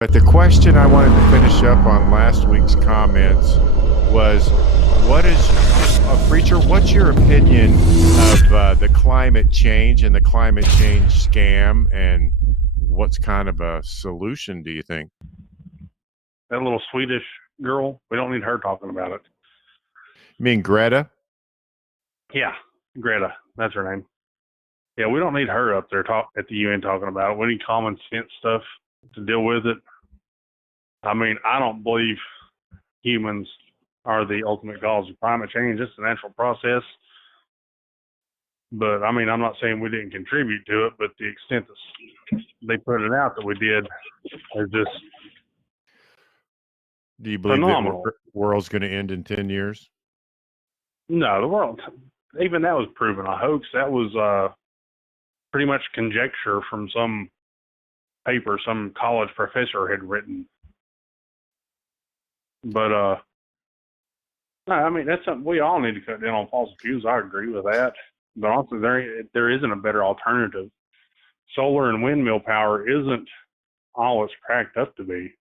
But the question I wanted to finish up on last week's comments was, what is Preacher? What's your opinion of the climate change and the climate change scam, and what's kind of a solution? Do you think? That little Swedish girl, we don't need her talking about it. You mean Greta? Yeah, Greta, that's her name. Yeah, we don't need her up there at the UN talking about it. We need common sense stuff to deal with it. I mean, I don't believe humans are the ultimate cause of climate change. It's a natural process. But I mean, I'm not saying we didn't contribute to it, but the extent that they put it out that we did is just Do you believe phenomenal. that the world's going to end in 10 years? No, the world, even that was proven a hoax. That was pretty much conjecture from some paper some college professor had written. But no, I mean, that's something we all need to cut down on fossil fuels. I agree with that. But also, there isn't a better alternative. Solar and windmill power isn't all it's cracked up to be.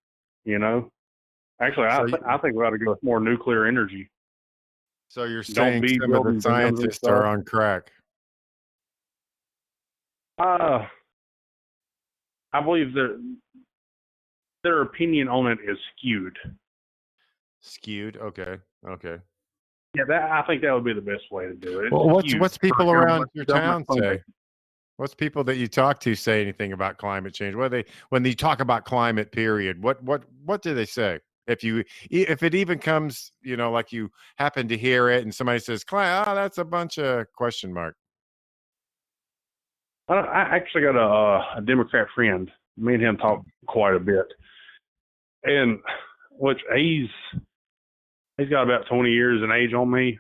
You know, actually, I think we ought to go with more nuclear energy. So you're saying some of the scientists are on crack? I believe their opinion on it is skewed. Skewed? Okay. Yeah, I think that would be the best way to do it. Well, what's people around your town say? What's people that you talk to say anything about climate change? When they talk about climate, period, what do they say? If it even comes, like you happen to hear it and somebody says, that's a bunch of question mark. I actually got a Democrat friend. Me and him talk quite a bit, and which he's got about 20 years in age on me,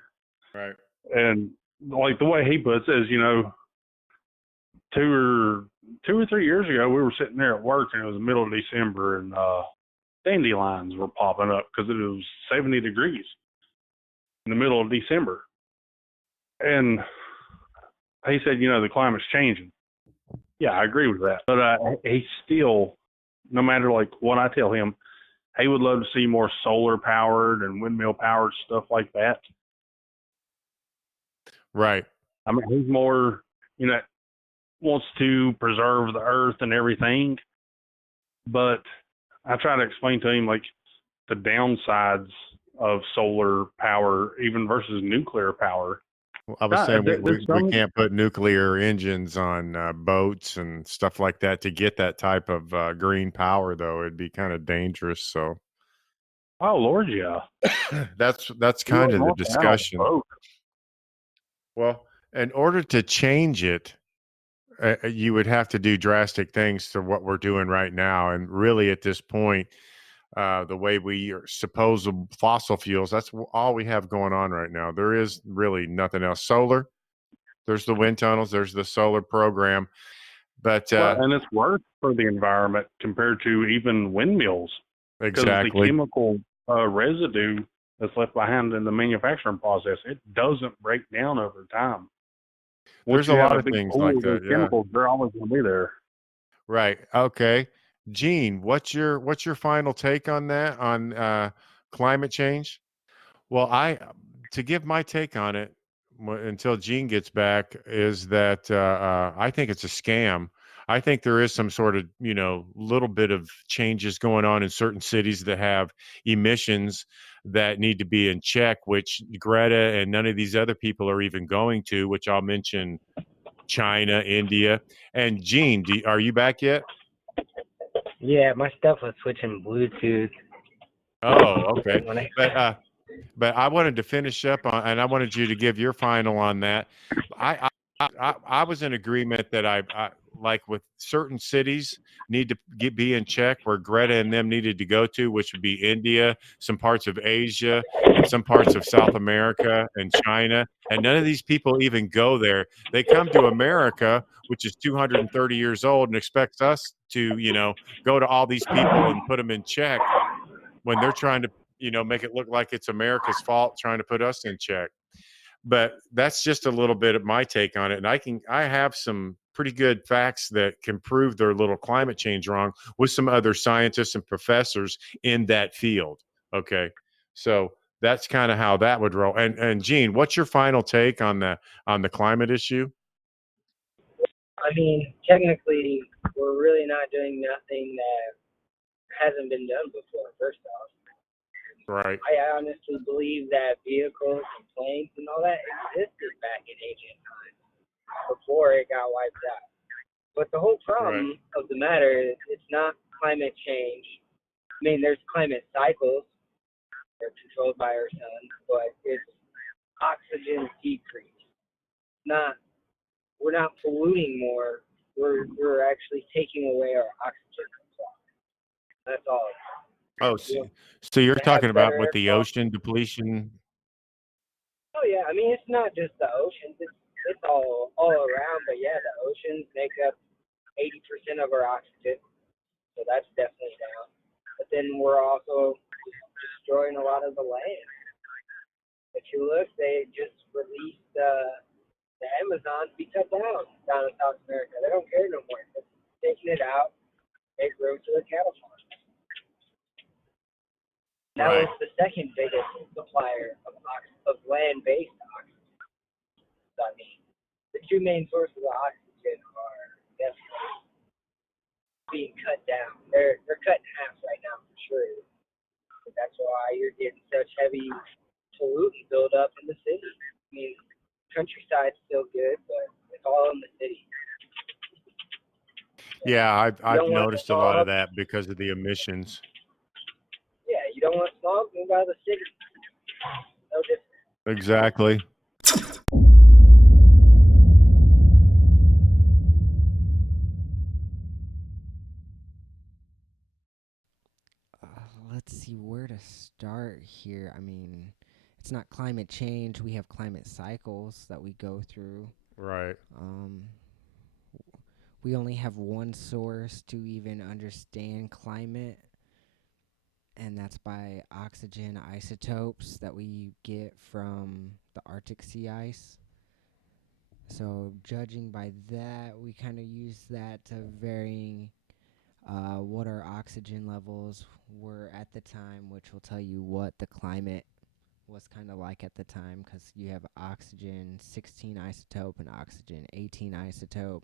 right? And like the way he puts it is, 2 or 3 years ago, we were sitting there at work, and it was the middle of December, and dandelions were popping up because it was 70 degrees in the middle of December, and he said, the climate's changing. Yeah, I agree with that. But he still, no matter like what I tell him, he would love to see more solar powered and windmill powered stuff like that. Right. I mean, he's more, wants to preserve the earth and everything. But I try to explain to him like the downsides of solar power, even versus nuclear power. I was saying we can't put nuclear engines on boats and stuff like that to get that type of green power, though. It'd be kind of dangerous. So, oh Lord, yeah, that's kind of the discussion. Well, in order to change it, you would have to do drastic things to what we're doing right now, and really at this point, the way we are supposed fossil fuels, that's all we have going on right now. There is really nothing else. Solar, there's the wind tunnels, there's the solar program, but and it's worse for the environment compared to even windmills. Exactly. Because the chemical residue that's left behind in the manufacturing process, it doesn't break down over time. There's a lot of things like that. Chemicals, they're always going to be there. Right. Okay. Gene, what's your final take on that, on climate change? Well, to give my take on it until Gene gets back, is that I think it's a scam. I think there is some sort of, little bit of changes going on in certain cities that have emissions that need to be in check, which Greta and none of these other people are even going to, which I'll mention China, India. And Gene, are you back yet? Yeah, my stuff was switching Bluetooth. Oh, okay. But I wanted to finish up on, and I wanted you to give your final on that. I was in agreement that I like with certain cities need to be in check, where Greta and them needed to go to, which would be India, some parts of Asia, and some parts of South America and China. And none of these people even go there. They come to America, which is 230 years old, and expects us to, go to all these people and put them in check when they're trying to, make it look like it's America's fault, trying to put us in check. but that's just a little bit of my take on it. And I have some pretty good facts that can prove their little climate change wrong with some other scientists and professors in that field. Okay. So that's kind of how that would roll. And Gene, what's your final take on the climate issue? I mean, technically, we're really not doing nothing that hasn't been done before, first off. Right. I honestly believe that vehicles and planes and all that existed back in ancient times before it got wiped out. But the whole problem of the matter is it's not climate change. I mean, there's climate cycles. They're controlled by our sun, but it's oxygen decrease. We're not polluting more. We're actually taking away our oxygen supply. That's all. Oh, so you're To have talking about better with air the quality. ocean depletion. Oh yeah, I mean it's not just the oceans. It's all around. But yeah, the oceans make up 80% of our oxygen, so that's definitely down. But then we're also destroying a lot of the land. If you look, they just released the Amazon to be cut down in South America. They don't care no more. They're taking it out, make room for the cattle farms. That Right. was the second biggest supplier of land-based oxygen. So, I mean, the two main sources of oxygen are definitely being cut down. They're cut in half right now for sure. But that's why you're getting such heavy pollutant buildup in the city. I mean, countryside's still good, but it's all in the city. Yeah, I've don't want noticed a lot of smog. that because of the emissions. Yeah, you don't want smog, move out of the city. No different. Exactly. Let's see where to start here. I mean, it's not climate change. We have climate cycles that we go through. Right. We only have one source to even understand climate, and that's by oxygen isotopes that we get from the Arctic sea ice. So judging by that, we kind of use that to varying what our oxygen levels were at the time, which will tell you what the climate was kind of like at the time, because you have oxygen 16 isotope and oxygen 18 isotope.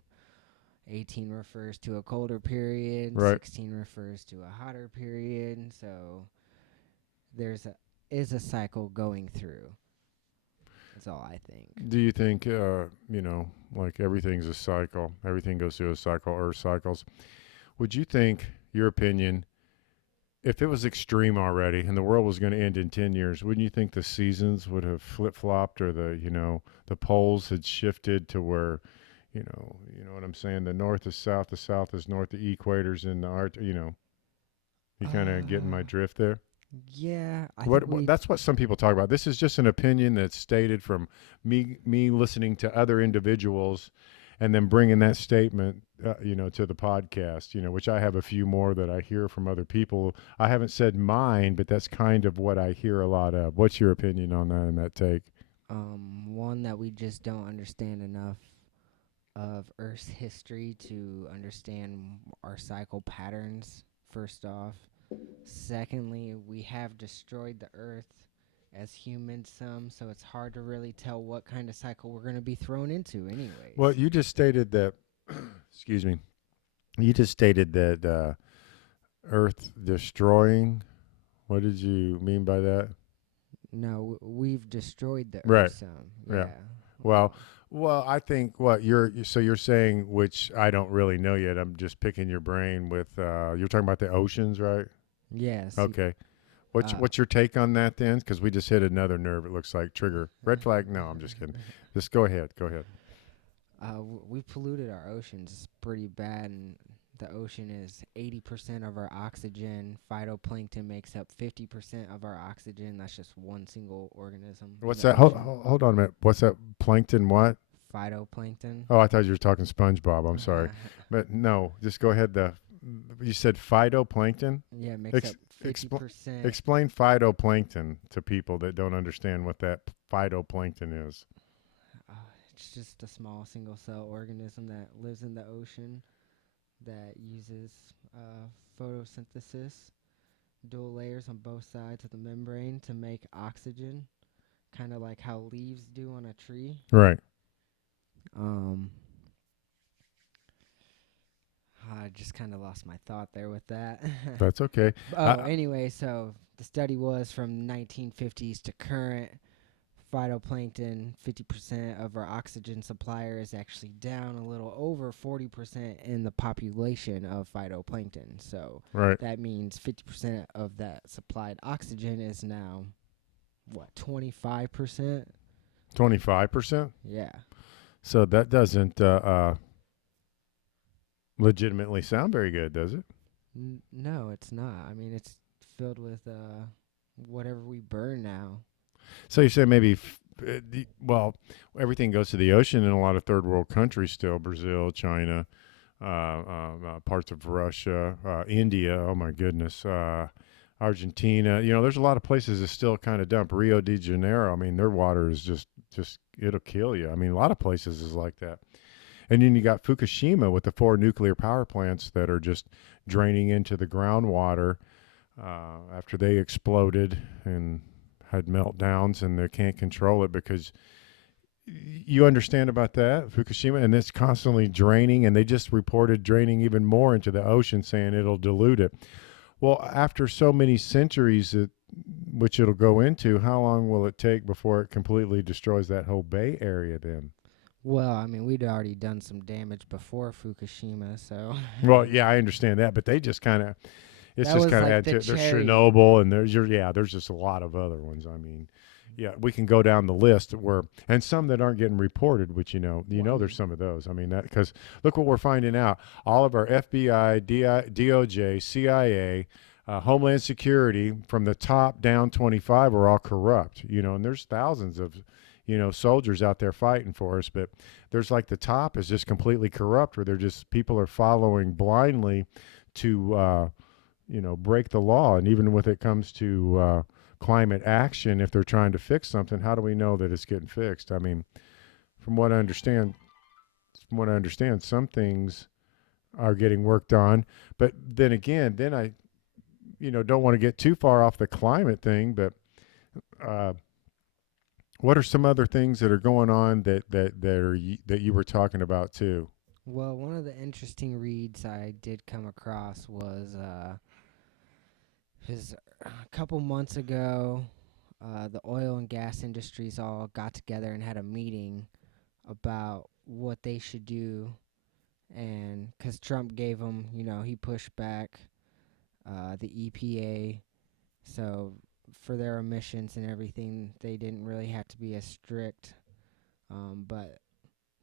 18 refers to a colder period, Right. 16 refers to a hotter period, so is a cycle going through. That's all I think. Do you think, like everything's a cycle, everything goes through a cycle, Earth cycles? Would you think, your opinion, if it was extreme already and the world was going to end in 10 years, wouldn't you think the seasons would have flip-flopped, or the poles had shifted to where, you know what I'm saying? The north is south, the south is north, the equator's in the Arctic, you kind of getting my drift there? Yeah, That's what some people talk about. This is just an opinion that's stated from me listening to other individuals, and then bringing that statement, to the podcast. Which I have a few more that I hear from other people. I haven't said mine, but that's kind of what I hear a lot of. What's your opinion on that and that take? one that we just don't understand enough of Earth's history to understand our cycle patterns, first off. Secondly, we have destroyed the Earth as humans so it's hard to really tell what kind of cycle we're going to be thrown into anyways. Well, you just stated that, excuse me, you just stated that Earth destroying. What did you mean by that? No, we've destroyed the Right. Earth some. Yeah. Well, I think what you're saying, which I don't really know yet. I'm just picking your brain with. You're talking about the oceans, right? Yes. Okay. What's your take on that then? Because we just hit another nerve. It looks like trigger red flag. No, I'm just kidding. Just go ahead. Go ahead. We polluted our oceans pretty bad, and the ocean is 80% of our oxygen. Phytoplankton makes up 50% of our oxygen. That's just one single organism. What's that? Hold on a minute. What's that? Plankton what? Phytoplankton. Oh, I thought you were talking SpongeBob. I'm sorry. But no, just go ahead. You said phytoplankton. Yeah, it makes Ex- up 50%. Explain phytoplankton to people that don't understand what that phytoplankton is. Uh, it's just a small single cell organism that lives in the ocean that uses photosynthesis, dual layers on both sides of the membrane to make oxygen, kind of like how leaves do on a tree. Right. Um, I just kind of lost my thought there with that. That's okay. Anyway, so the study was from 1950s to current. Phytoplankton, 50% of our oxygen supplier is actually down a little over 40% in the population of phytoplankton. So Right. that means 50% of that supplied oxygen is now, what, 25%? 25%. Yeah. So that doesn't legitimately sound very good, does it? No, it's not. I mean, it's filled with whatever we burn now. So you say maybe, well, everything goes to the ocean in a lot of third world countries still, Brazil, China, parts of Russia, India. Oh my goodness, Argentina. You know, there's a lot of places that still kind of dump. Rio de Janeiro. I mean, their water is just it'll kill you. I mean, a lot of places is like that. And then you got Fukushima with the 4 nuclear power plants that are just draining into the groundwater after they exploded and had meltdowns, and they can't control it because you understand about that, Fukushima, and it's constantly draining, and they just reported draining even more into the ocean, saying it'll dilute it. Well, after so many centuries, which it'll go into, how long will it take before it completely destroys that whole Bay Area then? Well, I mean, we'd already done some damage before Fukushima, so. Well, yeah, I understand that, but they just kind of, it's That just was kind of like add the to it. There's cherry. Chernobyl, and there's just a lot of other ones. I mean, yeah, we can go down the list where, and some that aren't getting reported, which there's some of those. I mean, that because look what we're finding out. All of our FBI, DOJ, CIA, Homeland Security, from the top down 25, are all corrupt. And there's thousands of, soldiers out there fighting for us, but there's like the top is just completely corrupt, where they're just people are following blindly to break the law. And even when it comes to climate action, if they're trying to fix something, how do we know that it's getting fixed? I mean, from what I understand, some things are getting worked on, but then again, I don't want to get too far off the climate thing, but uh, what are some other things that are going on that you were talking about too? Well, one of the interesting reads I did come across was a couple months ago, the oil and gas industries all got together and had a meeting about what they should do. And because Trump gave them, he pushed back the EPA. So for their emissions and everything, they didn't really have to be as strict. But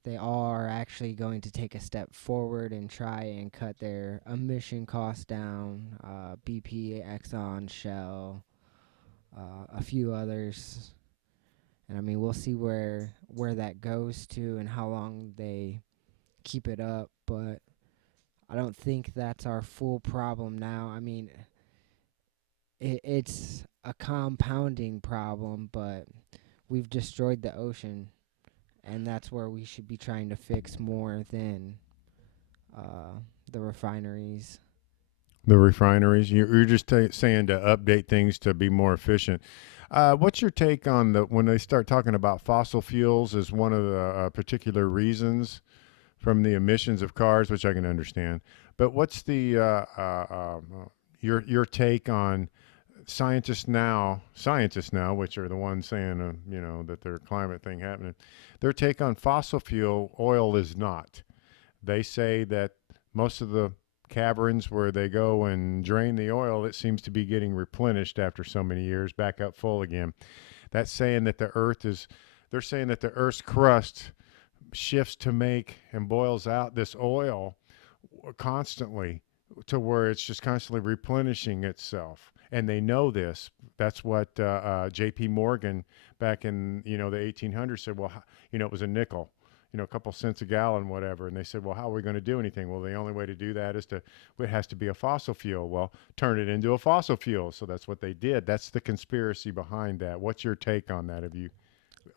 they are actually going to take a step forward and try and cut their emission costs down. BP, Exxon, Shell, a few others. And I mean, we'll see where that goes to and how long they keep it up. But I don't think that's our full problem now. I mean, it's a compounding problem, but we've destroyed the ocean, and that's where we should be trying to fix more than the refineries. The refineries. You're just saying to update things to be more efficient. What's your take on when they start talking about fossil fuels as one of the particular reasons from the emissions of cars, which I can understand. But what's your take on scientists now, which are the ones saying that their climate thing happening, their take on fossil fuel oil is not. They say that most of the caverns where they go and drain the oil, it seems to be getting replenished after so many years, back up full again. That's saying that they're saying that the Earth's crust shifts to make and boils out this oil constantly to where it's just constantly replenishing itself. And they know this. That's what J.P. Morgan back in the 1800s said. Well, it was a nickel. a couple cents a gallon, whatever. And they said, well, how are we going to do anything? Well, the only way to do that is it has to be a fossil fuel. Well, turn it into a fossil fuel. So that's what they did. That's the conspiracy behind that. What's your take on that?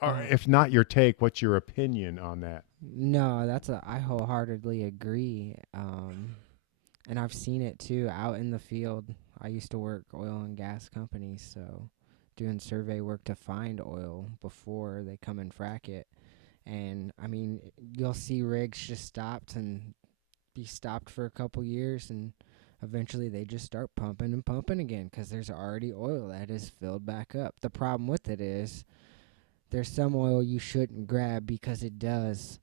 Or if not your take, what's your opinion on that? No, I wholeheartedly agree. And I've seen it too out in the field. I used to work oil and gas companies, so doing survey work to find oil before they come and frack it. And I mean, you'll see rigs just stopped and be stopped for a couple years, and eventually they just start pumping and pumping again because there's already oil that is filled back up. The problem with it is there's some oil you shouldn't grab because it does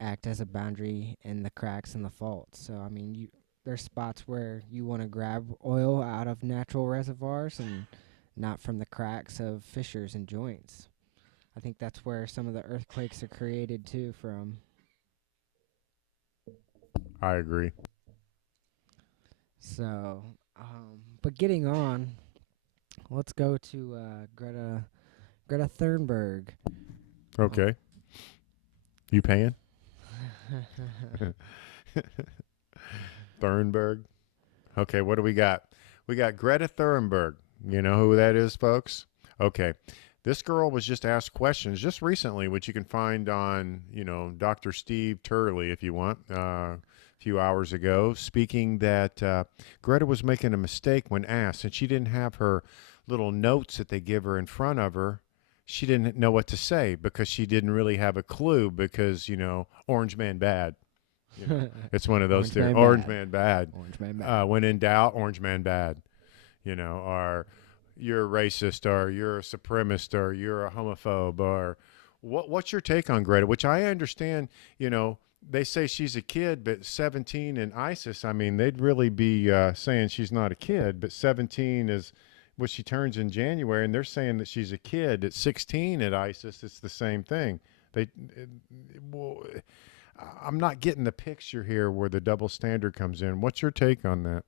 act as a boundary in the cracks and the faults. So I mean, there's spots where you want to grab oil out of natural reservoirs and not from the cracks of fissures and joints. I think that's where some of the earthquakes are created too from. I agree. So, but getting on, let's go to Greta Thunberg. Okay. You paying? Thunberg. Okay, what do we got? We got Greta Thunberg. You know who that is, folks? Okay. This girl was just asked questions just recently, which you can find on, Dr. Steve Turley if you want, a few hours ago, speaking that Greta was making a mistake when asked, and she didn't have her little notes that they give her in front of her. She didn't know what to say because she didn't really have a clue because, Orange Man bad. It's one of those two. Orange Man bad. Orange Man bad. When in doubt, Orange Man bad. Or you're a racist, or you're a supremacist, or you're a homophobe, or what's your take on Greta? Which I understand, they say she's a kid, but 17 in ISIS, I mean, they'd really be saying she's not a kid, but 17 is what she turns in January, and they're saying that she's a kid at 16 at ISIS. It's the same thing. I'm not getting the picture here where the double standard comes in. What's your take on that?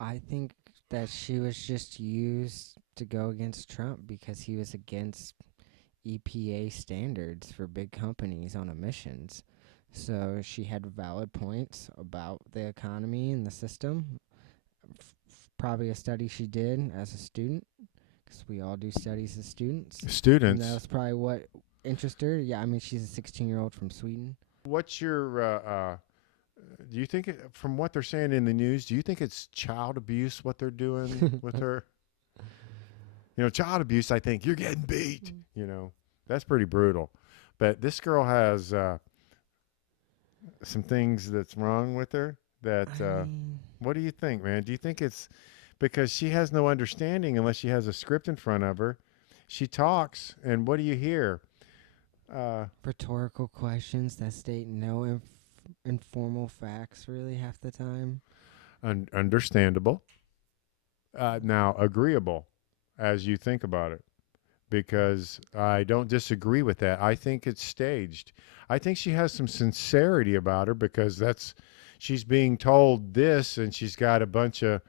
I think that she was just used to go against Trump because he was against EPA standards for big companies on emissions. So she had valid points about the economy and the system. Probably a study she did as a student, because we all do studies as students. And that was probably what interested her. Yeah, I mean, she's a 16-year-old from Sweden. What's your do you think, from what they're saying in the news, do you think it's child abuse what they're doing with her? Child abuse, I think you're getting beat. That's pretty brutal. But this girl has some things that's wrong with her. What do you think, man? Do you think it's because she has no understanding unless she has a script in front of her? She talks, and what do you hear? Rhetorical questions that state no informal facts really half the time. Understandable. Now, agreeable as you think about it, because I don't disagree with that. I think it's staged. I think she has some sincerity about her because she's being told this, and she's got a bunch of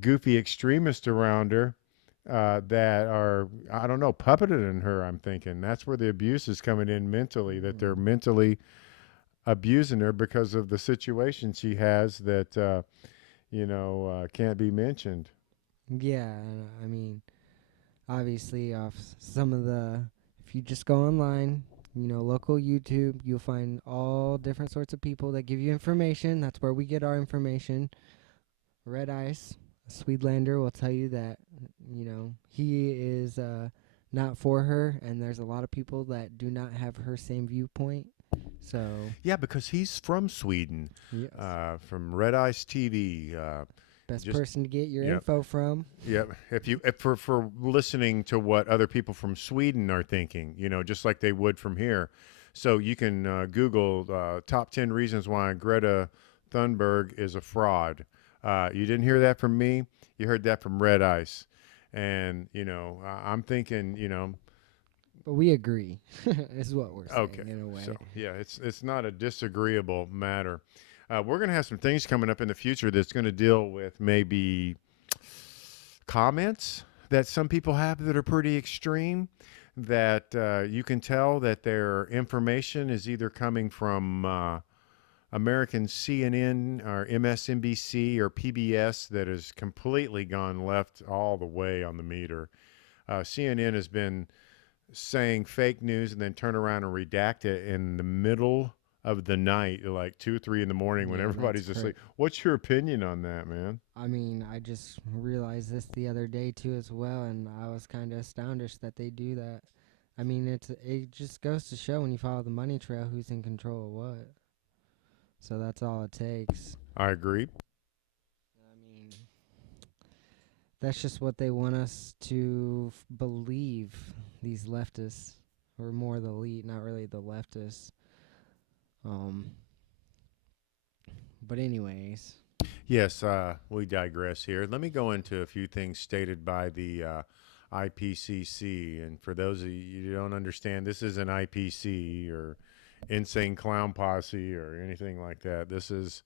goofy extremists around her that are, I don't know, puppeting her. I'm thinking that's where the abuse is coming in mentally, that they're mentally abusing her because of the situation she has that, can't be mentioned. Yeah, I mean, obviously, if you just go online, local YouTube, you'll find all different sorts of people that give you information. That's where we get our information. Red Ice, a Swedelander, will tell you that, he is not for her, and there's a lot of people that do not have her same viewpoint. So yeah, because he's from Sweden, yes. From Red Ice TV. Best person to get your info from. Yeah, for listening to what other people from Sweden are thinking, just like they would from here. So you can Google top 10 reasons why Greta Thunberg is a fraud. You didn't hear that from me. You heard that from Red Ice. And, I'm thinking, But we agree, is what we're saying, okay, in a way. So, yeah, it's not a disagreeable matter. We're going to have some things coming up in the future that's going to deal with maybe comments that some people have that are pretty extreme, that you can tell that their information is either coming from American CNN or MSNBC or PBS that has completely gone left all the way on the meter. CNN has been saying fake news and then turn around and redact it in the middle of the night, like 2, 3 in the morning when Yeah, everybody's that's asleep. What's your opinion on that, man? I mean, I just realized this the other day too as well, and I was kind of astonished that they do that. I mean, it just goes to show when you follow the money trail who's in control of what. So that's all it takes. I agree. I mean, that's just what they want us to believe. These leftists, or more the elite, not really the leftists. Um, but anyways, Yes, we digress here. Let me go into a few things stated by the IPCC. And for those of you who don't understand, this isn't IPC or Insane Clown Posse or anything like that. This is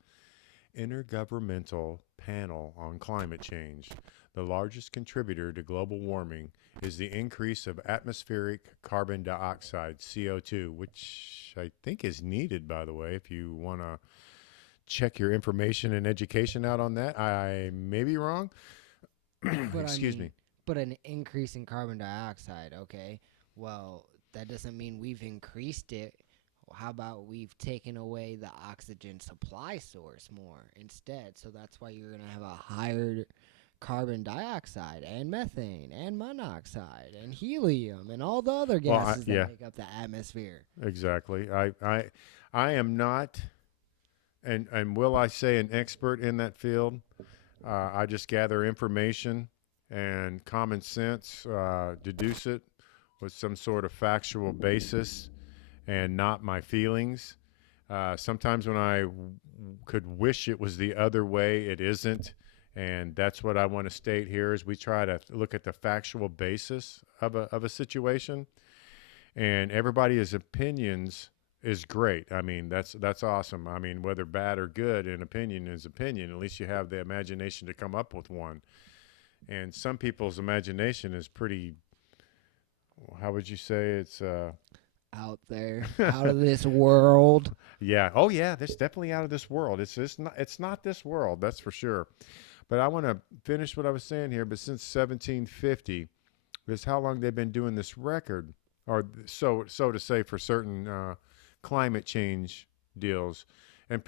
Intergovernmental Panel on Climate Change. The largest contributor to global warming is the increase of atmospheric carbon dioxide, CO2, which I think is needed, by the way, if you want to check your information and education out on that. I may be wrong. but Excuse me. but an increase in carbon dioxide, okay? Well, that doesn't mean we've increased it. How about we've taken away the oxygen supply source more instead? So that's why you're going to have a higher carbon dioxide and methane and monoxide and helium and all the other Well, gases yeah, that make up the atmosphere. exactly. I am not, and will I say an expert in that field? I just gather information and common sense, deduce it with some sort of factual basis and not my feelings. Sometimes when could wish it was the other way, it isn't. And that's what I want to state here is we try to look at the factual basis of a situation. And everybody's opinions is great. I mean, that's awesome. I mean, whether bad or good, an opinion is opinion. At least you have the imagination to come up with one. And some people's imagination is pretty. How would you say it's? Out there, out of this world. Yeah. Oh, yeah. That's definitely out of this world. It's not. It's not this world. That's for sure. But I want to finish what I was saying here. But since 1750, this how long they've been doing this record, or so to say, for certain climate change deals, and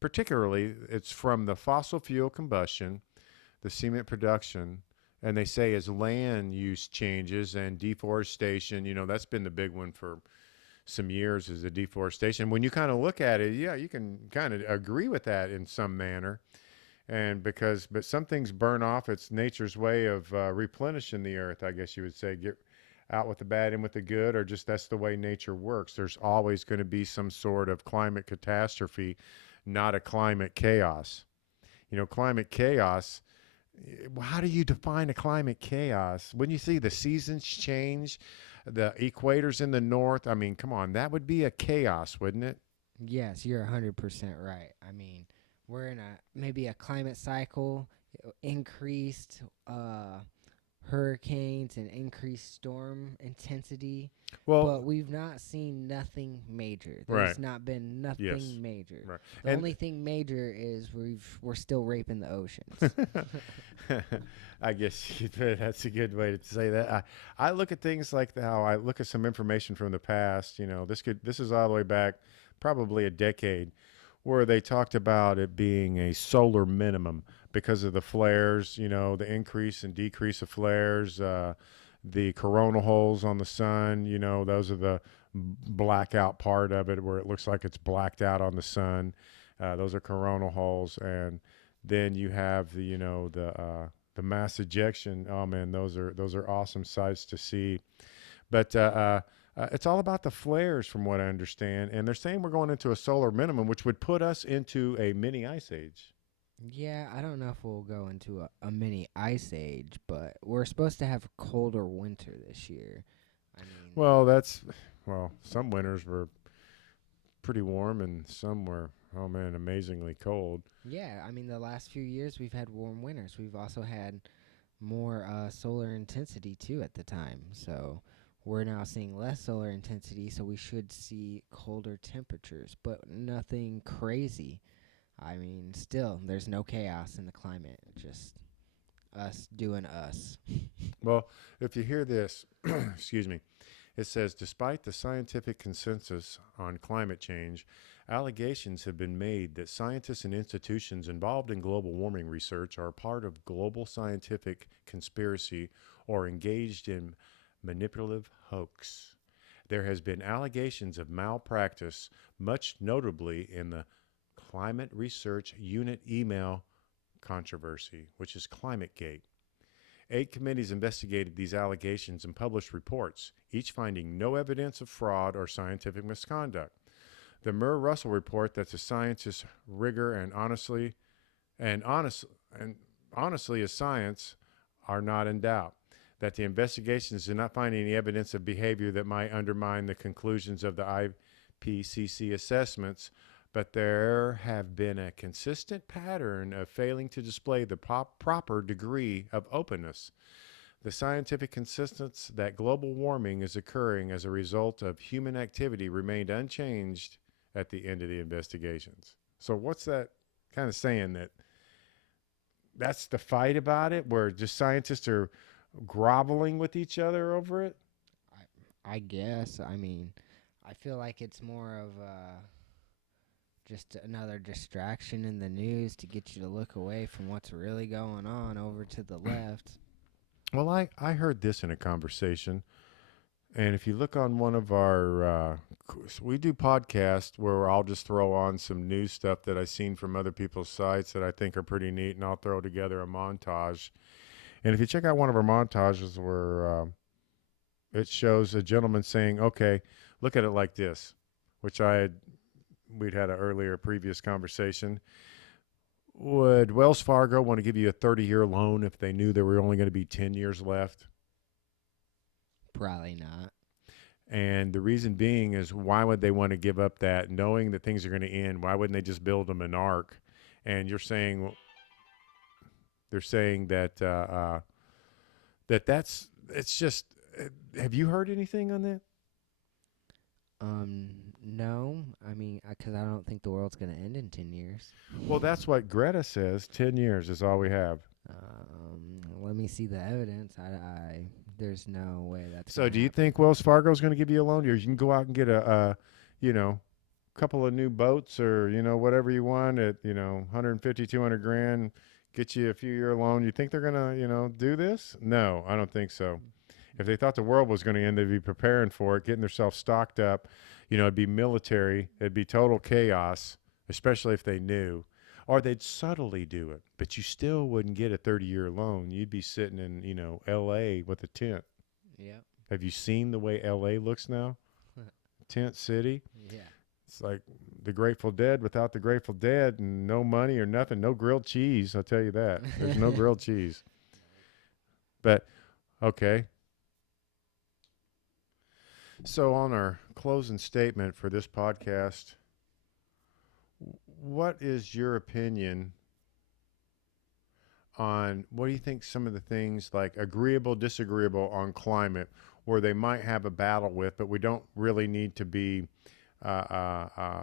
particularly it's from the fossil fuel combustion, the cement production, and they say as land use changes and deforestation. That's been the big one for some years is the deforestation. When you kind of look at it, yeah, you can kind of agree with that in some manner. And but some things burn off. It's nature's way of replenishing the earth, I guess you would say. Get out with the bad in with the good, or just that's the way nature works. There's always going to be some sort of climate catastrophe, not a climate chaos. Climate chaos. How do you define a climate chaos? When you see the seasons change, the equator's in the north, I mean, come on, that would be a chaos, wouldn't it? Yes, you're 100% right. I mean, we're in maybe a climate cycle, increased hurricanes and increased storm intensity, Well, but we've not seen nothing major. right. There's not been nothing Yes. major. Right. The And only thing major is we're still raping the oceans. I guess that's a good way to say that. I look at things like how I look at some information from the past. This is all the way back, probably a decade, where they talked about it being a solar minimum because of the flares. The increase and decrease of flares, the coronal holes on the sun. Those are the blackout part of it, where it looks like it's blacked out on the sun. Those are coronal holes, and then you have the mass ejection. Oh man, those are awesome sights to see. But it's all about the flares, from what I understand. And they're saying we're going into a solar minimum, which would put us into a mini ice age. Yeah, I don't know if we'll go into a mini ice age, but we're supposed to have a colder winter this year. I mean, Well, some winters were pretty warm and some were, oh man, amazingly cold. yeah, I mean, the last few years we've had warm winters. We've also had more solar intensity too at the time. So we're now seeing less solar intensity, so we should see colder temperatures, but nothing crazy. I mean, still, there's no chaos in the climate, just us doing us. Well, if you hear this, excuse me, it says despite the scientific consensus on climate change, allegations have been made that scientists and institutions involved in global warming research are part of global scientific conspiracy or engaged in manipulative hoax. There has been allegations of malpractice, much notably in the Climate Research Unit email controversy, which is ClimateGate. 8 committees investigated these allegations and published reports, each finding no evidence of fraud or scientific misconduct. The Murr-Russell report that the scientists' rigor and honest and honestly as science are not in doubt. That the investigations did not find any evidence of behavior that might undermine the conclusions of the IPCC assessments, but there have been a consistent pattern of failing to display the proper degree of openness. The scientific consensus that global warming is occurring as a result of human activity remained unchanged at the end of the investigations. So, what's that kind of saying? That's the fight about it, where just scientists are groveling with each other over it? I guess. I mean, I feel like it's more of just another distraction in the news to get you to look away from what's really going on over to the left. Well, I heard this in a conversation. And if you look on one of our, we do podcasts where I'll just throw on some news stuff that I've seen from other people's sites that I think are pretty neat, and I'll throw together a montage. And if you check out one of our montages where it shows a gentleman saying, okay, look at it like this, which we'd had an earlier previous conversation. Would Wells Fargo want to give you a 30-year loan if they knew there were only going to be 10 years left? Probably not. And the reason being is, why would they want to give up that knowing that things are going to end? Why wouldn't they just build them an ark? And they're saying it's just, have you heard anything on that? No. I mean, because I don't think the world's going to end in 10 years. Well, that's what Greta says. 10 years is all we have. Let me see the evidence. There's no way that's. So do you think Wells Fargo is going to give you a loan? Or you can go out and get a couple of new boats, or, whatever you want at, 150, 200 grand, get you a few-year loan. You think they're going to, do this? No, I don't think so. If they thought the world was going to end, they'd be preparing for it, getting themselves stocked up. It'd be military. It'd be total chaos, especially if they knew. Or they'd subtly do it, but you still wouldn't get a 30-year loan. You'd be sitting in, L.A. with a tent. Yeah. Have you seen the way L.A. looks now? Tent city. Yeah. It's like the Grateful Dead without the Grateful Dead, and no money or nothing. No grilled cheese, I'll tell you that. There's no grilled cheese. But, okay. So on our closing statement for this podcast, what is your opinion on, what do you think some of the things like agreeable, disagreeable on climate, where they might have a battle with, but we don't really need to be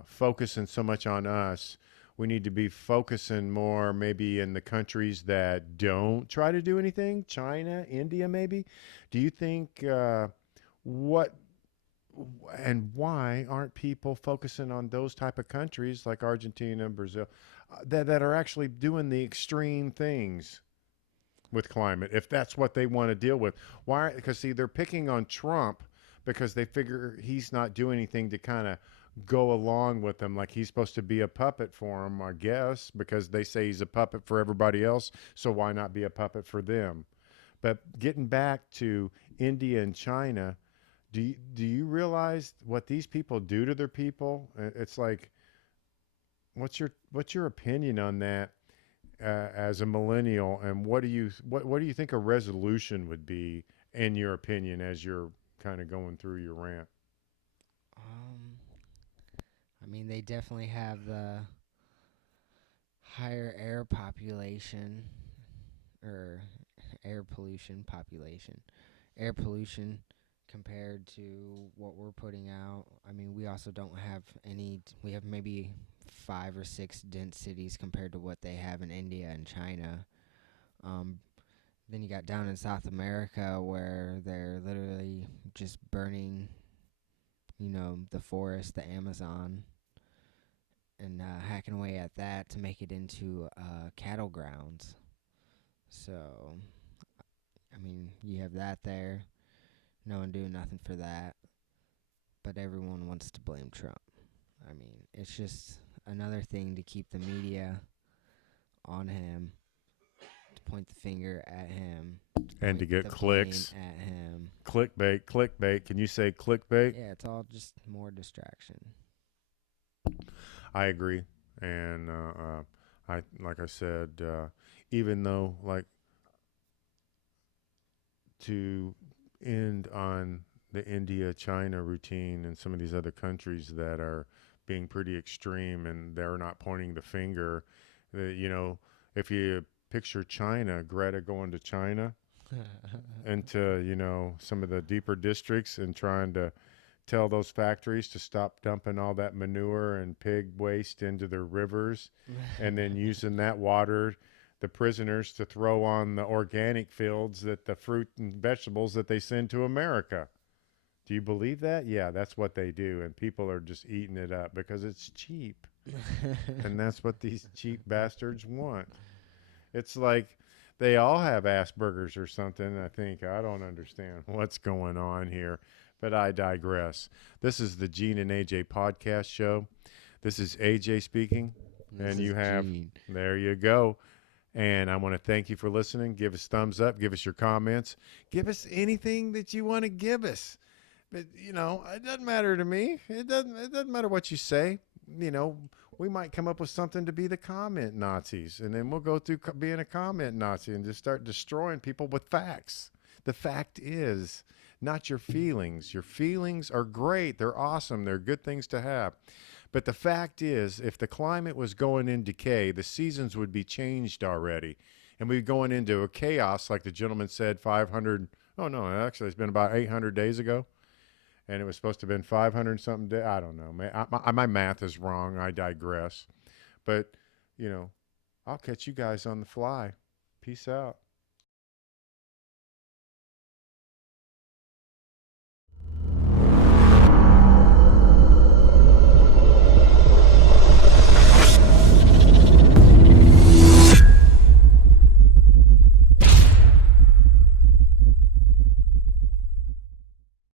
focusing so much on us. We need to be focusing more maybe in the countries that don't try to do anything, China, India maybe. Do you think what and why aren't people focusing on those type of countries like Argentina and Brazil that are actually doing the extreme things with climate, if that's what they want to deal with? Why? Because, see, they're picking on Trump because they figure he's not doing anything to kind of go along with them, like he's supposed to be a puppet for them, I guess, because they say he's a puppet for everybody else, so why not be a puppet for them? But getting back to India and China, do you realize what these people do to their people? It's like, what's your opinion on that as a millennial, and what do you think a resolution would be in your opinion as you're kind of going through your rant? I mean, they definitely have the higher air population, or air pollution population. Air pollution compared to what we're putting out. I mean, we also don't have any. We have maybe 5 or 6 dense cities compared to what they have in India and China. Um, then you got down in South America where they're literally just burning, the forest, the Amazon, and hacking away at that to make it into cattle grounds. So, I mean, you have that there. No one doing nothing for that, but everyone wants to blame Trump. I mean, it's just another thing to keep the media on him, to point the finger at him, And to point get the clicks. blame at him. Clickbait, clickbait. Can you say clickbait? Yeah, it's all just more distraction. I agree. And I like I said, even though like to end on the India China routine and some of these other countries that are being pretty extreme and they're not pointing the finger. If you picture China, Greta going to China into, some of the deeper districts and trying to tell those factories to stop dumping all that manure and pig waste into their rivers and then using that water, the prisoners, to throw on the organic fields, that the fruit and vegetables that they send to America. Do you believe that? Yeah, that's what they do. And people are just eating it up because it's cheap. And that's what these cheap bastards want. It's like they all have Asperger's or something, I think. I don't understand what's going on here, but I digress. This is the Gene and AJ podcast show. This is AJ speaking. This And you is have, Gene. there you go. And I want to thank you for listening. Give us thumbs up. Give us your comments. Give us anything that you want to give us. But it doesn't matter to me. It doesn't matter what you say. We might come up with something to be the comment Nazis, and then we'll go through being a comment Nazi and just start destroying people with facts. The fact is, not your feelings. Your feelings are great. They're awesome. They're good things to have. But the fact is, if the climate was going in decay, the seasons would be changed already. And we'd be going into a chaos, like the gentleman said, 500. Oh, no, actually, it's been about 800 days ago. And it was supposed to have been 500 something days. I don't know. My math is wrong. I digress. But, I'll catch you guys on the fly. Peace out.